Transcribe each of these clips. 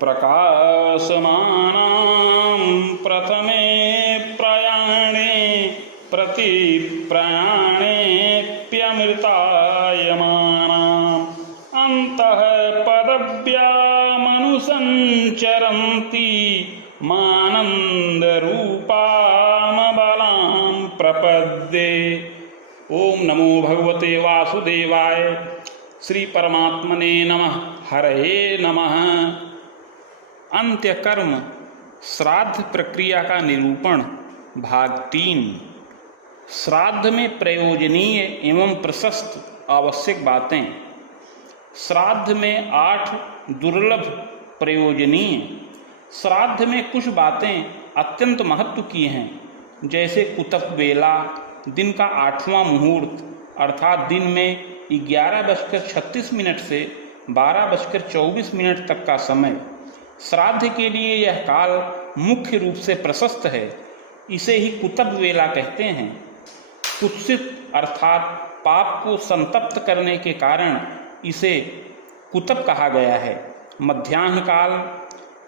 प्रकाशमानां प्रथमे प्रयाणे प्रतिप्रयाणेऽप्यमृतायमानाम् अन्तः पदव्यामनुसञ्चरन्ति मानन्दरूपामबलां प्रपद्ये। ओम नमो भगवते वासुदेवाय। श्री परमात्मने नमः। हरये नमः। अंत्यकर्म श्राद्ध प्रक्रिया का निरूपण भाग 3। श्राद्ध में प्रयोजनीय एवं प्रशस्त आवश्यक बातें। श्राद्ध में 8 दुर्लभ प्रयोजनीय। श्राद्ध में कुछ बातें अत्यंत महत्व की हैं, जैसे कुतप वेला, दिन का 8वां मुहूर्त अर्थात दिन में 11:36 से 12:24 तक का समय। श्राद्ध के लिए यह काल मुख्य रूप से प्रशस्त है। इसे ही कुतप वेला कहते हैं। कुत्सित अर्थात पाप को संतप्त करने के कारण इसे कुतप कहा गया है। मध्याह्न काल,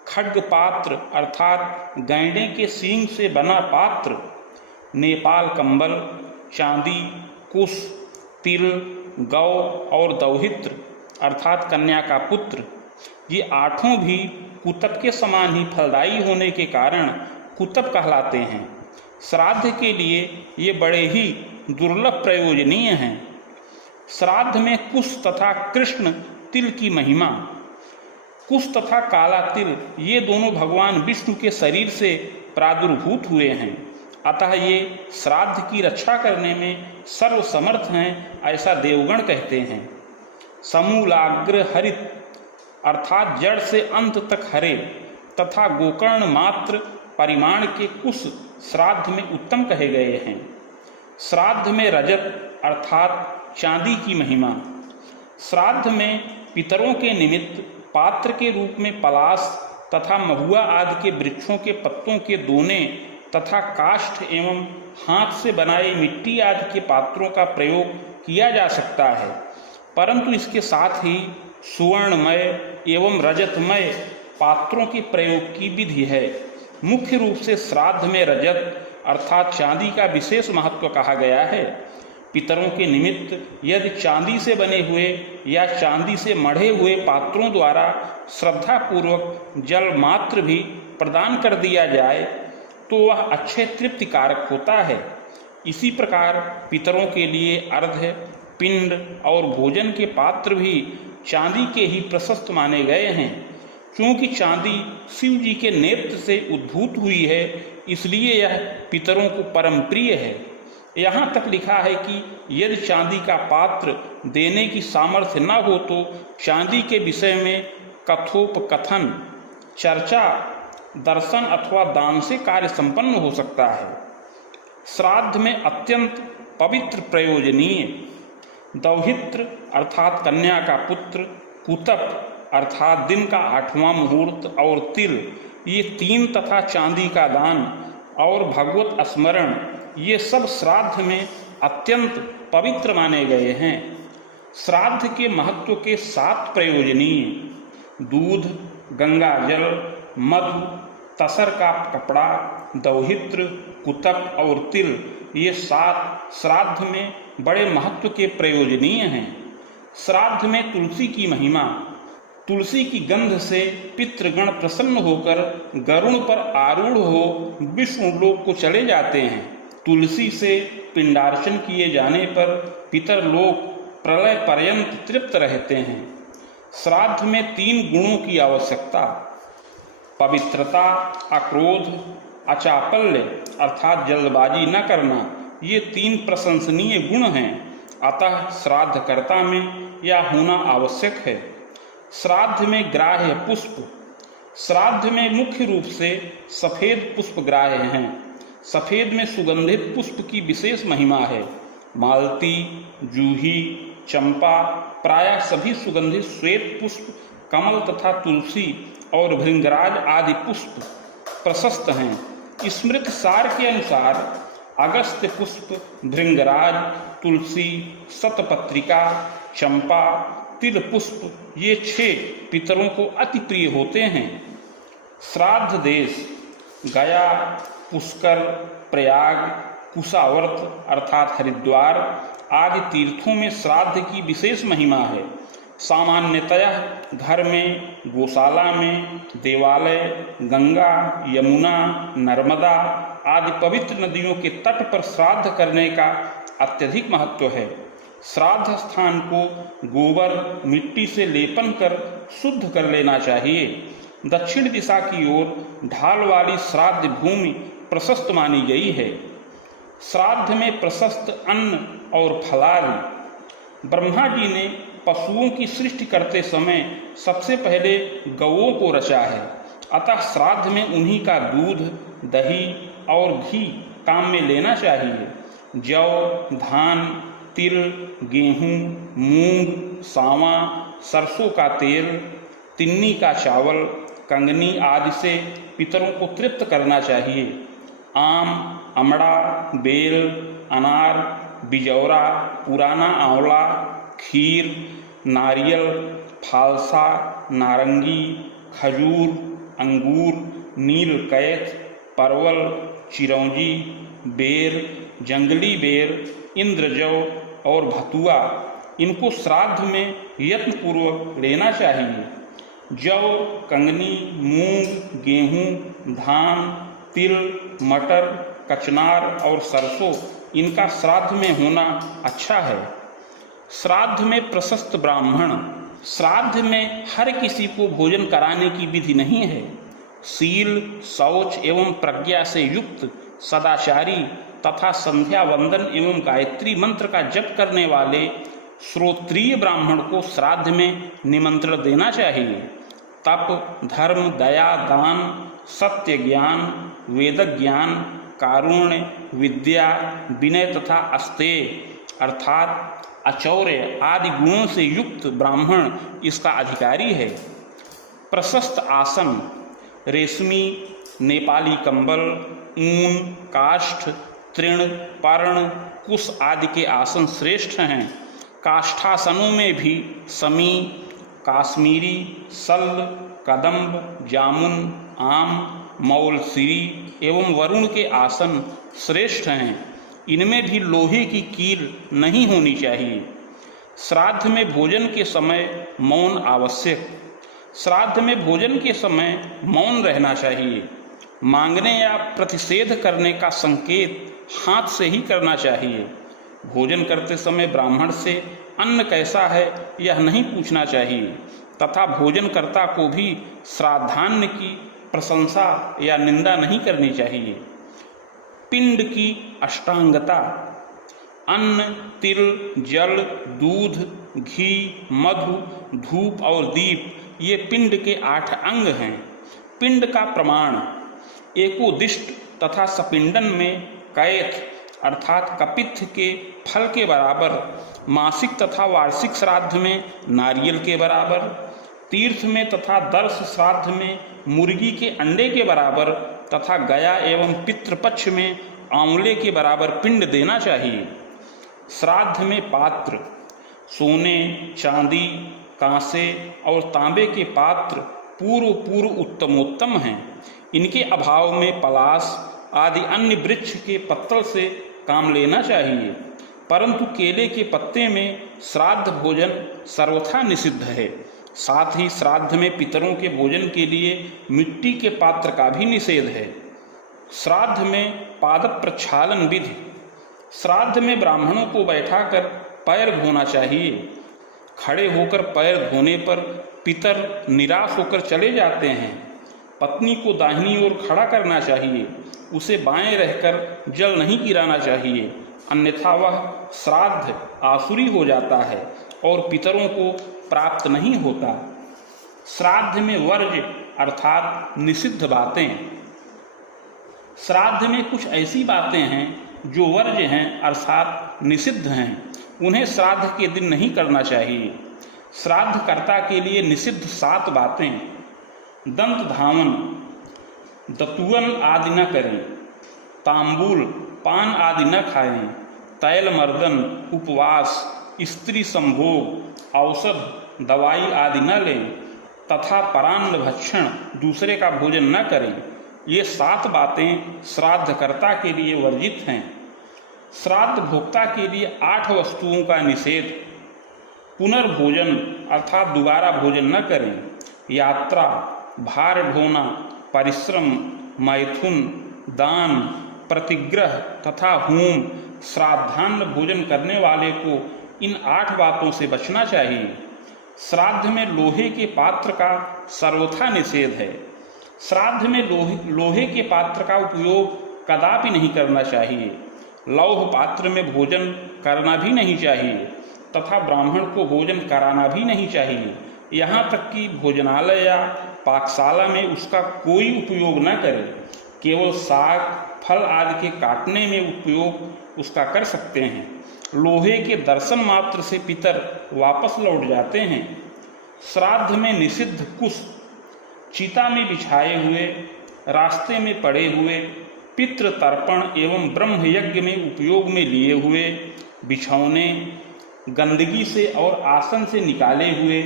खड्ग पात्र अर्थात गैंडे के सींग से बना पात्र, नेपाल कंबल, चांदी, कुश, तिल, गौ और दौहित्र अर्थात कन्या का पुत्र, ये 8 भी कुतप के समान ही फलदायी होने के कारण कुतप कहलाते हैं। श्राद्ध के लिए ये बड़े ही दुर्लभ प्रयोजनीय हैं। श्राद्ध में कुश तथा कृष्ण तिल की महिमा। कुश तथा काला तिल ये दोनों भगवान विष्णु के शरीर से प्रादुर्भूत हुए हैं, अतः ये श्राद्ध की रक्षा करने में सर्वसमर्थ हैं, ऐसा देवगण कहते हैं। समूलाग्र हरित अर्थात जड़ से अंत तक हरे तथा गोकर्ण मात्र परिमाण के कुश श्राद्ध में उत्तम कहे गए हैं। श्राद्ध में रजत अर्थात चांदी की महिमा। श्राद्ध में पितरों के निमित्त पात्र के रूप में पलाश तथा महुआ आदि के वृक्षों के पत्तों के दोने तथा काष्ठ एवं हाथ से बनाए मिट्टी आदि के पात्रों का प्रयोग किया जा सकता है, परंतु इसके साथ ही सुवर्णमय एवं रजतमय पात्रों के प्रयोग की विधि है। मुख्य रूप से श्राद्ध में रजत अर्थात चांदी का विशेष महत्व कहा गया है। पितरों के निमित्त यदि चांदी से बने हुए या चांदी से मढ़े हुए पात्रों द्वारा श्रद्धापूर्वक जल मात्र भी प्रदान कर दिया जाए तो वह अच्छे तृप्तिकारक होता है। इसी प्रकार पितरों के लिए अर्घ्य, पिंड और भोजन के पात्र भी चांदी के ही प्रशस्त माने गए हैं। क्योंकि चांदी शिव जी के नेत्र से उद्भूत हुई है, इसलिए यह पितरों को परम प्रिय है। यहाँ तक लिखा है कि यदि चांदी का पात्र देने की सामर्थ्य न हो तो चांदी के विषय में कथोपकथन, चर्चा, दर्शन अथवा दान से कार्य संपन्न हो सकता है। श्राद्ध में अत्यंत पवित्र प्रयोजनीय। दौहित्र अर्थात कन्या का पुत्र, कुतप अर्थात दिन का 8वां मुहूर्त और तिल ये 3 तथा चांदी का दान और भगवत स्मरण ये सब श्राद्ध में अत्यंत पवित्र माने गए हैं। श्राद्ध के महत्व के 7 प्रयोजनीय। दूध, गंगा जल, मधु, तसर का कपड़ा, दौहित्र, कुतप और तिल ये 7 श्राद्ध में बड़े महत्व के प्रयोजनीय हैं। श्राद्ध में तुलसी की महिमा। तुलसी की गंध से पितृगण प्रसन्न होकर गरुड़ पर आरूढ़ हो विष्णु लोक को चले जाते हैं। तुलसी से पिंडार्चन किए जाने पर पितर लोक प्रलय पर्यंत तृप्त रहते हैं। श्राद्ध में 3 गुणों की आवश्यकता। पवित्रता, अक्रोध, अचापल्य अर्थात जल्दबाजी न करना, ये 3 प्रशंसनीय गुण हैं, अतः श्राद्धकर्ता में यह होना आवश्यक है। श्राद्ध में ग्राह्य पुष्प। श्राद्ध में मुख्य रूप से सफेद पुष्प ग्राह्य हैं। सफेद में सुगंधित पुष्प की विशेष महिमा है। मालती, जूही, चंपा प्रायः सभी सुगंधित श्वेत पुष्प, कमल तथा तुलसी और भृंगराज आदि पुष्प प्रशस्त हैं। स्मृत सार के अनुसार अगस्त्य पुष्प, भृंगराज, तुलसी, शतपत्रिका, चंपा, तिल पुष्प ये 6 पितरों को अति प्रिय होते हैं। श्राद्ध देश गया, पुष्कर, प्रयाग, कुशावर्त अर्थात हरिद्वार आदि तीर्थों में श्राद्ध की विशेष महिमा है। सामान्यतः घर में, गौशाला में, देवालय, गंगा, यमुना, नर्मदा आदि पवित्र नदियों के तट पर श्राद्ध करने का अत्यधिक महत्व है। श्राद्ध स्थान को गोबर, मिट्टी से लेपन कर शुद्ध कर लेना चाहिए। दक्षिण दिशा की ओर ढाल वाली श्राद्ध भूमि प्रशस्त मानी गई है। श्राद्ध में प्रशस्त अन्न और फलादि। ब्रह्मा जी ने पशुओं की सृष्टि करते समय सबसे पहले गौओं को रचा है, अतः श्राद्ध में उन्हीं का दूध, दही और घी काम में लेना चाहिए। जौ, धान, तिल, गेहूँ, मूंग, सांवा, सरसों का तेल, तिन्नी का चावल, कंगनी आदि से पितरों को तृप्त करना चाहिए। आम, अमड़ा, बेल, अनार, बिजौरा, पुराना आंवला, खीर, नारियल, फालसा, नारंगी, खजूर, अंगूर, नीलकैथ, परवल, चिरौंजी, बेर, जंगली बेर, इंद्रजौ और भतुआ इनको श्राद्ध में यत्नपूर्वक लेना चाहिए। जौ, कंगनी, मूंग, गेहूं, धान, तिल, मटर, कचनार और सरसों इनका श्राद्ध में होना अच्छा है। श्राद्ध में प्रशस्त ब्राह्मण। श्राद्ध में हर किसी को भोजन कराने की विधि नहीं है। शील, शौच एवं प्रज्ञा से युक्त सदाचारी तथा संध्या वंदन एवं गायत्री मंत्र का जप करने वाले श्रोत्रिय ब्राह्मण को श्राद्ध में निमंत्रण देना चाहिए। तप, धर्म, दया, दान, सत्य ज्ञान, वेद ज्ञान, कारुण्य, विद्या, विनय तथा अस्तेय अर्थात अचौर्य आदि गुणों से युक्त ब्राह्मण इसका अधिकारी है। प्रशस्त आसन। रेशमी, नेपाली कंबल, ऊन, काष्ठ, तृण, पर्ण, कुश आदि के आसन श्रेष्ठ हैं। काष्ठासनों में भी समी, काश्मीरी, सल्ल, कदम्ब, जामुन, आम, मौलसिरी एवं वरुण के आसन श्रेष्ठ हैं। इनमें भी लोहे की कील नहीं होनी चाहिए। श्राद्ध में भोजन के समय मौन आवश्यक। श्राद्ध में भोजन के समय मौन रहना चाहिए। मांगने या प्रतिषेध करने का संकेत हाथ से ही करना चाहिए। भोजन करते समय ब्राह्मण से अन्न कैसा है यह नहीं पूछना चाहिए तथा भोजनकर्ता को भी श्राद्धान्न की प्रशंसा या निंदा नहीं करनी चाहिए। पिंड की अष्टांगता। अन्न, तिल, जल, दूध, घी, मधु, धूप और दीप ये पिंड के 8 अंग हैं। पिंड का प्रमाण। एकोदिष्ट तथा सपिंडन में कैथ अर्थात कपित्थ के फल के बराबर, मासिक तथा वार्षिक श्राद्ध में नारियल के बराबर, तीर्थ में तथा दर्श श्राद्ध में मुर्गी के अंडे के बराबर तथा गया एवं पितृपक्ष में आंवले के बराबर पिंड देना चाहिए। श्राद्ध में पात्र। सोने, चांदी, कांसे और तांबे के पात्र पूर्व उत्तमोत्तम हैं। इनके अभाव में पलाश आदि अन्य वृक्ष के पत्तल से काम लेना चाहिए, परंतु केले के पत्ते में श्राद्ध भोजन सर्वथा निषिद्ध है। साथ ही श्राद्ध में पितरों के भोजन के लिए मिट्टी के पात्र का भी निषेध है। श्राद्ध में पाद प्रक्षालन विधि। श्राद्ध में ब्राह्मणों को बैठाकर पैर धोना चाहिए। खड़े होकर पैर धोने पर पितर निराश होकर चले जाते हैं। पत्नी को दाहिनी ओर खड़ा करना चाहिए, उसे बाएं रहकर जल नहीं गिराना चाहिए, अन्यथा वह श्राद्ध आसुरी हो जाता है और पितरों को प्राप्त नहीं होता। श्राद्ध में वर्ज्य अर्थात निषिद्ध बातें। श्राद्ध में कुछ ऐसी बातें हैं जो वर्ज्य हैं अर्थात निषिद्ध हैं, उन्हें श्राद्ध के दिन नहीं करना चाहिए। श्राद्धकर्ता के लिए निषिद्ध 7 बातें। दंत धावन, दतुअन आदि न करें, तांबूल, पान आदि न खाएं, तैल मर्दन, उपवास, स्त्री संभोग, औषध दवाई आदि न लें तथा परान्न भक्षण दूसरे का भोजन न करें। ये 7 बातें श्राद्धकर्ता के लिए वर्जित हैं। श्राद्ध भोक्ता के लिए 8 वस्तुओं का निषेध। पुनर्भोजन अर्थात दोबारा भोजन न करें, यात्रा, भार ढोना, परिश्रम, मैथुन, दान, प्रतिग्रह तथा होम। श्राद्धान्न भोजन करने वाले को इन 8 बातों से बचना चाहिए। श्राद्ध में लोहे के पात्र का सर्वथा निषेध है। श्राद्ध में लोहे के पात्र का उपयोग कदापि नहीं करना चाहिए। लौह पात्र में भोजन करना भी नहीं चाहिए तथा ब्राह्मण को भोजन कराना भी नहीं चाहिए। यहाँ तक कि भोजनालय या पाकशाला में उसका कोई उपयोग न करें। केवल साग, फल आदि के काटने में उपयोग उसका कर सकते हैं। लोहे के दर्शन मात्र से पितर वापस लौट जाते हैं। श्राद्ध में निषिद्ध कुश, चिता में बिछाए हुए, रास्ते में पड़े हुए, पितृ तर्पण एवं ब्रह्म यज्ञ में उपयोग में लिए हुए बिछौने, गंदगी से और आसन से निकाले हुए,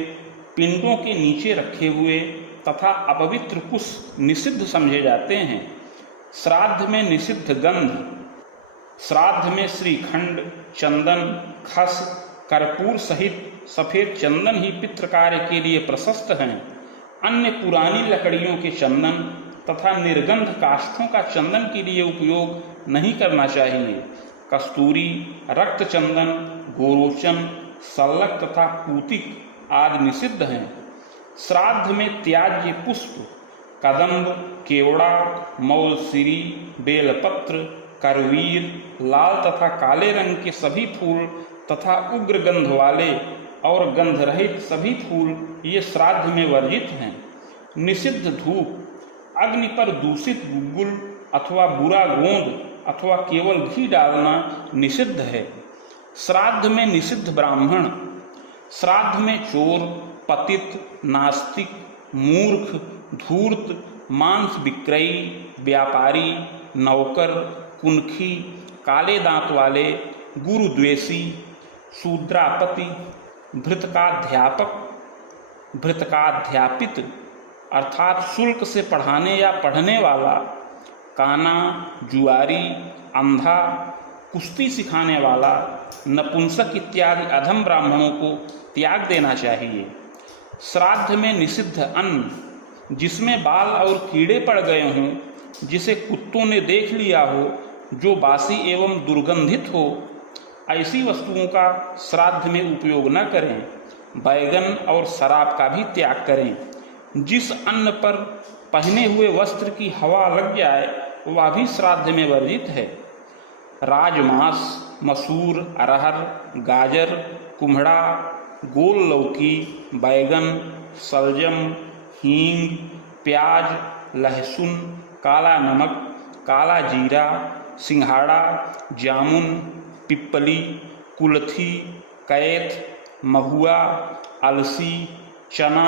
पिंडों के नीचे रखे हुए तथा अपवित्र कुश निषिद्ध समझे जाते हैं। श्राद्ध में निषिद्ध गंध। श्राद्ध में श्रीखंड, चंदन, खस, कर्पूर सहित सफेद चंदन ही पितृ कार्य के लिए प्रशस्त हैं। अन्य पुरानी लकड़ियों के चंदन तथा निर्गंध काष्ठों का चंदन के लिए उपयोग नहीं करना चाहिए। कस्तूरी, रक्त चंदन, गोरोचन, सल्लक तथा पूतिक आदि निषिद्ध हैं। श्राद्ध में त्याज्य पुष्प, कदम्ब, केवड़ा, मौलसिरी, बेलपत्र, करवीर, लाल तथा काले रंग के सभी फूल तथा उग्र गंध वाले और गंध रहित सभी फूल ये श्राद्ध में वर्जित हैं। निषिद्ध धूप। अग्नि पर दूषित गुग्गुल अथवा बुरा गोंद अथवा केवल घी डालना निषिद्ध है। श्राद्ध में निषिद्ध ब्राह्मण। श्राद्ध में चोर, पतित, नास्तिक, मूर्ख, धूर्त, मांस विक्रयी, व्यापारी, नौकर, कुनखी, काले दांत वाले, गुरुद्वेषी, शूद्रापति, भृतकाध्यापक, भृतकाध्यापित अर्थात शुल्क से पढ़ाने या पढ़ने वाला, काना, जुआरी, अंधा, कुश्ती सिखाने वाला, नपुंसक इत्यादि अधम ब्राह्मणों को त्याग देना चाहिए। श्राद्ध में निषिद्ध अन्न। जिसमें बाल और कीड़े पड़ गए हों, जिसे कुत्तों ने देख लिया हो, जो बासी एवं दुर्गंधित हो, ऐसी वस्तुओं का श्राद्ध में उपयोग न करें। बैगन और शराब का भी त्याग करें। जिस अन्न पर पहने हुए वस्त्र की हवा लग जाए वह भी श्राद्ध में वर्जित है। राजमांस, मसूर, अरहर, गाजर, कुम्हड़ा, गोल लौकी, बैगन, सलजम, हींग, प्याज, लहसुन, काला नमक, काला जीरा, सिंघाड़ा, जामुन, पिप्पली, कुल्थी, कैथ, महुआ, अलसी, चना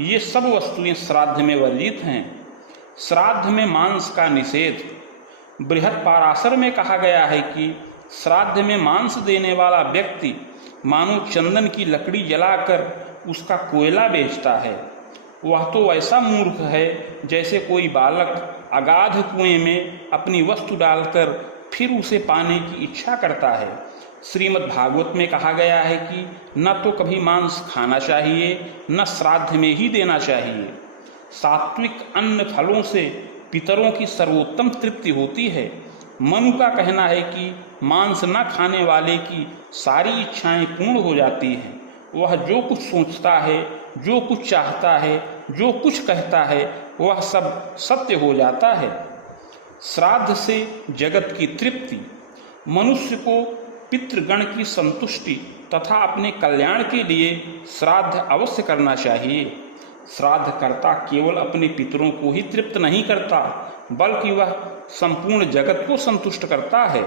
ये सब वस्तुएं श्राद्ध में वर्जित हैं। श्राद्ध में मांस का निषेध। बृहत पाराशर में कहा गया है कि श्राद्ध में मांस देने वाला व्यक्ति मानो चंदन की लकड़ी जलाकर उसका कोयला बेचता है। वह तो ऐसा मूर्ख है जैसे कोई बालक अगाध कुएं में अपनी वस्तु डालकर फिर उसे पाने की इच्छा करता है। श्रीमद् भागवत में कहा गया है कि न तो कभी मांस खाना चाहिए न श्राद्ध में ही देना चाहिए। सात्विक अन्न फलों से पितरों की सर्वोत्तम तृप्ति होती है। मनु का कहना है कि मांस न खाने वाले की सारी इच्छाएं पूर्ण हो जाती हैं। वह जो कुछ सोचता है, जो कुछ चाहता है, जो कुछ कहता है, वह सब सत्य हो जाता है। श्राद्ध से जगत की तृप्ति। मनुष्य को पितृगण की संतुष्टि तथा अपने कल्याण के लिए श्राद्ध अवश्य करना चाहिए। श्राद्धकर्ता केवल अपने पितरों को ही तृप्त नहीं करता बल्कि वह संपूर्ण जगत को संतुष्ट करता है।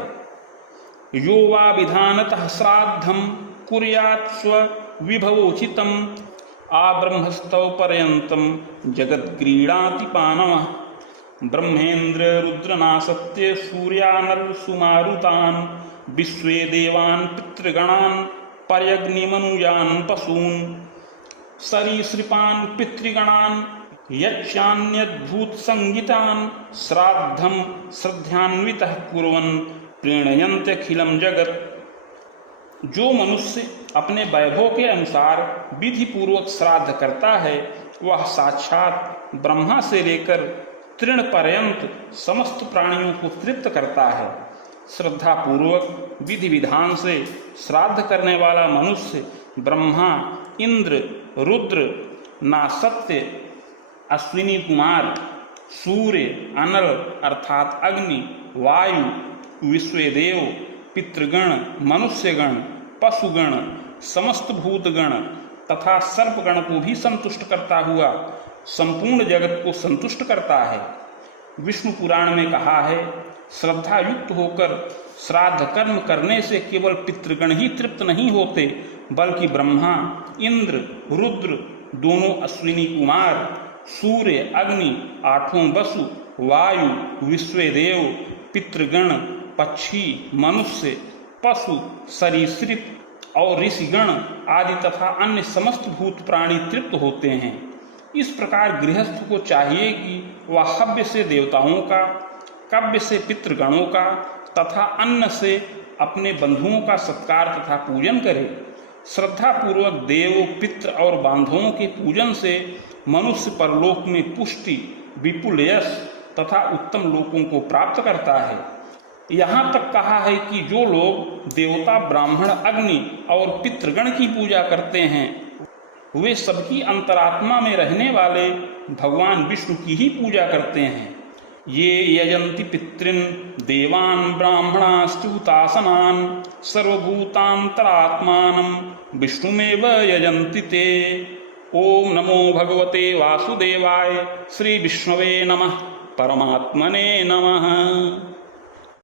यो वा विधानतः श्राद्धम कुर्यात् स्व विभवोचितम आब्रह्मस्तव पर्यंतम जगद्क्रीडाति पानवः ब्रह्मेन्द्र रुद्रनासत्य सूर्यानल सुमारुतान विश्वे देवान् पितृगणान् पर्यग्निमनुजान् पशून् सरीसृपान् पितृगणान् यच्चान्यद्भूत संगीतान् श्राद्धं श्रद्धान्वितः कुर्वन् प्रीणयन्त्यखिलं जगत्। जो मनुष्य अपने वैभव के अनुसार विधि पूर्वक श्राद्ध करता है वह साक्षात ब्रह्मा से लेकर तृण पर्यंत समस्त प्राणियों को तृप्त करता है। श्रद्धा पूर्वक विधि विधान से श्राद्ध करने वाला मनुष्य ब्रह्मा, इंद्र, रुद्र, नासत्य, अश्विनी कुमार, सूर्य, अनल अर्थात अग्नि, वायु, विश्वदेव, पितृगण, मनुष्यगण, पशुगण, समस्त भूतगण तथा सर्पगण को भी संतुष्ट करता हुआ संपूर्ण जगत को संतुष्ट करता है। विष्णु पुराण में कहा है, श्रद्धा युक्त होकर श्राद्ध कर्म करने से केवल पितृगण ही तृप्त नहीं होते, बल्कि ब्रह्मा, इंद्र, रुद्र, दोनों अश्विनी कुमार, सूर्य, अग्नि, आठों वसु, वायु, विश्वदेव, पितृगण, पक्षी, मनुष्य, पशु, सरीसृप और ऋषिगण आदि तथा अन्य समस्त भूत प्राणी तृप्त होते हैं। इस प्रकार गृहस्थ को चाहिए कि वह हव्य से देवताओं का, कव्य से पितृगणों का तथा अन्न से अपने बंधुओं का सत्कार तथा पूजन करे। श्रद्धा पूर्वक देव, पितृ और बांधवों के पूजन से मनुष्य परलोक में पुष्टि, विपुल यश तथा उत्तम लोकों को प्राप्त करता है। यहाँ तक कहा है कि जो लोग देवता, ब्राह्मण, अग्नि और पितृगण की पूजा करते हैं वे सबकी अंतरात्मा में रहने वाले भगवान विष्णु की ही पूजा करते हैं। ये यजन्ति पितॄन् देवान् ब्राह्मणाश्च्युतासनान् सर्वभूतान्तरात्मानं विष्णुमेव यजन्ति ते। ओम नमो भगवते वासुदेवाय। श्री विष्णवे नमः। परमात्मने नमः।